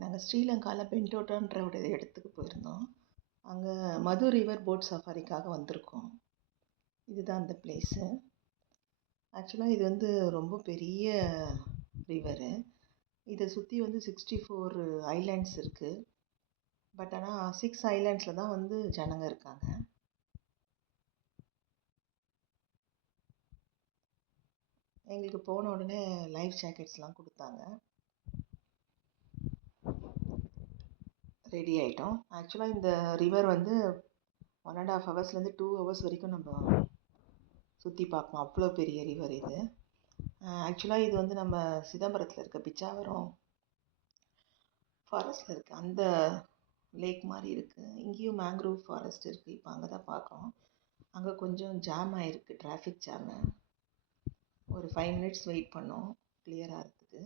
நாங்கள் ஸ்ரீலங்காவில் பென்டோட்டான்ற ஒரு இடத்துக்கு போயிருந்தோம். அங்கே மது ரிவர் போட் சஃபாரிக்காக வந்திருக்கோம். இதுதான் அந்த பிளேஸு. ஆக்சுவலாக இது வந்து ரொம்ப பெரிய ரிவரு. இதை சுற்றி வந்து 64 ஐலாண்ட்ஸ் இருக்குது. பட் ஆனால் 6 ஐலாண்ட்ஸில் தான் வந்து ஜனங்க இருக்காங்க. எங்களுக்கு போன உடனே லைஃப் ஜாக்கெட்ஸ்லாம் கொடுத்தாங்க. ரெடி ஆகிட்டோம். ஆக்சுவலாக இந்த ரிவர் வந்து 1.5 ஹவர்ஸ்லேருந்து 2 ஹவர்ஸ் வரைக்கும் நம்ம சுற்றி பார்க்கலாம். அவ்வளோ பெரிய ரிவர் இது. ஆக்சுவலாக இது வந்து நம்ம சிதம்பரத்தில் இருக்க பிச்சாவரம் ஃபாரஸ்ட்டில் இருக்குது அந்த லேக் மாதிரி இருக்குது. இங்கேயும் மேங்க்ரோவ் ஃபாரஸ்ட் இருக்குது. இப்போ அங்கே தான் பார்க்குறோம். அங்கே கொஞ்சம் ஜாம் ஆகிருக்கு, டிராஃபிக் ஜாமு. ஒரு 5 மினிட்ஸ் வெயிட் பண்ணோம் கிளியர் ஆகிறதுக்கு.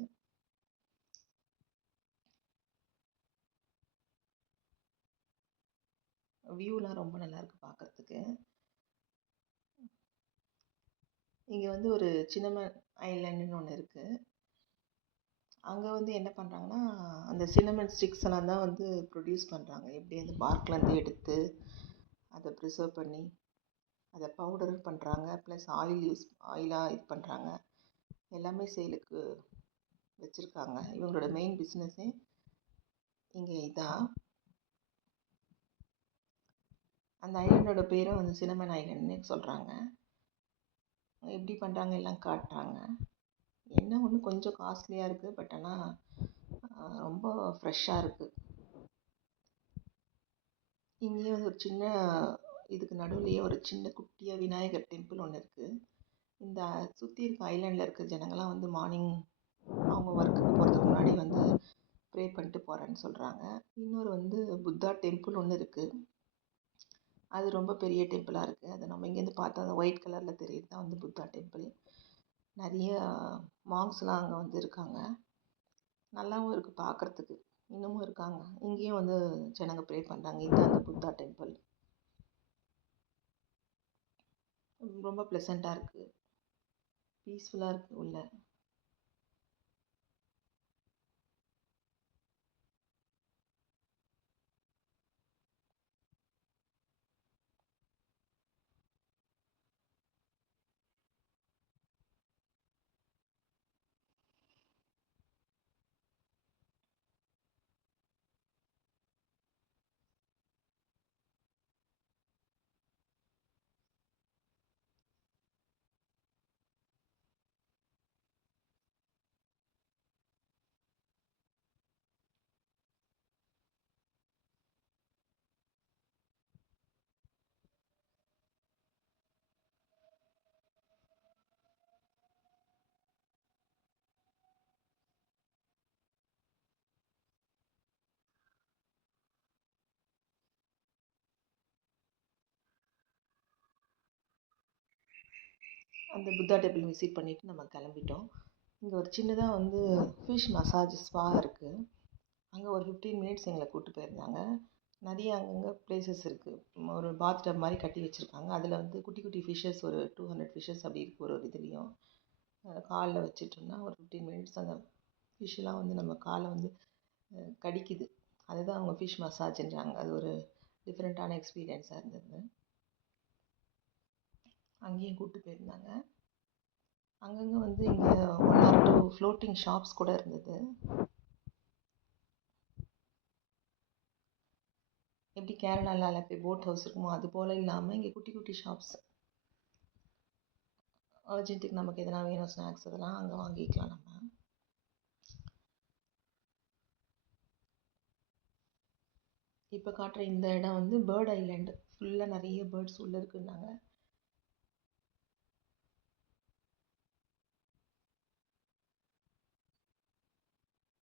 வியூலாம் ரொம்ப நல்லாயிருக்கு பார்க்குறதுக்கு. இங்கே வந்து ஒரு சின்னமன் ஐலாண்டுன்னு ஒன்று இருக்குது. அங்கே வந்து என்ன பண்ணுறாங்கன்னா, அந்த சின்னமன் ஸ்டிக்ஸ் எல்லாம் தான் வந்து ப்ரொடியூஸ் பண்ணுறாங்க. எப்படி அந்த பார்க்லேருந்து எடுத்து அதை ப்ரிசர்வ் பண்ணி அதை பவுடர் பண்ணுறாங்க. ப்ளஸ் ஆயிலாக இது பண்ணுறாங்க. எல்லாமே சேலுக்கு வச்சுருக்காங்க. இவங்களோட மெயின் பிஸ்னஸ்ஸே இங்கே இதான். அந்த ஐலாண்டோட பேரும் வந்து சின்னமன் ஐலாண்டுன்னு சொல்கிறாங்க. எப்படி பண்ணுறாங்க எல்லாம் காட்டுறாங்க. என்ன ஒன்று கொஞ்சம் காஸ்ட்லியாக இருக்குது. பட் ஆனால் ரொம்ப ஃப்ரெஷ்ஷாக இருக்குது. இங்கேயே வந்து ஒரு சின்ன இதுக்கு நடுவுலையே ஒரு சின்ன குட்டியாக விநாயகர் டெம்பிள் ஒன்று இருக்குது. இந்த சுற்றி இருக்க ஐலாண்டில் இருக்க ஜனங்கள்லாம் வந்து மார்னிங் அவங்க ஒர்க்குக்கு போகிறதுக்கு முன்னாடி வந்து ப்ரே பண்ணிட்டு போகிறேன்னு சொல்கிறாங்க. இன்னொரு வந்து புத்தா டெம்பிள் ஒன்று இருக்குது. அது ரொம்ப பெரிய டெம்பிளாக இருக்குது. அதை நம்ம இங்கேருந்து பார்த்தா அந்த ஒயிட் கலரில் தெரியுது தான் வந்து புத்தா டெம்பிள். நிறைய மாங்ஸ்லாம் அங்கே வந்து இருக்காங்க. நல்லாவும் இருக்குது பார்க்குறதுக்கு. இன்னமும் இருக்காங்க. இங்கேயும் வந்து ஜனங்க ப்ரே பண்ணுறாங்க. இதுதான் அந்த புத்தா டெம்பிள். ரொம்ப ப்ளசண்ட்டாக இருக்குது, பீஸ்ஃபுல்லாக இருக்குது உள்ள. அந்த புத்தா டெம்பிள் விசிட் பண்ணிவிட்டு நம்ம கிளம்பிட்டோம். இங்கே ஒரு சின்னதாக வந்து ஃபிஷ் மசாஜ் ஸ்பா இருக்குது. அங்கே ஒரு 15 மினிட்ஸ் எங்களை கூப்பிட்டு போயிருந்தாங்க. நிறைய அங்கங்கே ப்ளேசஸ் இருக்குது. ஒரு பாத் டப் மாதிரி கட்டி வச்சுருக்காங்க. அதில் வந்து குட்டி குட்டி ஃபிஷ்ஷஸ் ஒரு 200 ஃபிஷ்ஷஸ் அப்படி இருக்குது. ஒரு இதுலேயும் காலில் வச்சிட்டோம்னா ஒரு 15 மினிட்ஸ் அந்த ஃபிஷ்ஷெலாம் வந்து நம்ம காலை வந்து கடிக்குது. அதுதான் அவங்க ஃபிஷ் மசாஜ்ன்றாங்க. அது ஒரு டிஃப்ரெண்ட்டான எக்ஸ்பீரியன்ஸாக இருந்தது. அங்கேயும் கூப்பிட்டு போயிருந்தாங்க. அங்கங்கே வந்து இங்கே 1 or 2 ஃப்ளோட்டிங் ஷாப்ஸ் கூட இருந்தது. எப்படி கேரளாவில் போய் போட் ஹவுஸ் இருக்குமோ அது போல் இல்லாமல் இங்கே குட்டி குட்டி ஷாப்ஸ். அர்ஜென்ட்டுக்கு நமக்கு எதனா வேணும் ஸ்நாக்ஸ் அதெல்லாம் அங்கே வாங்கிக்கலாம் நம்ம. இப்போ காட்டுற இந்த இடம் வந்து பேர்ட் ஐலாண்டு. ஃபுல்லாக நிறைய பேர்ட்ஸ் உள்ளே இருக்குன்னாங்க.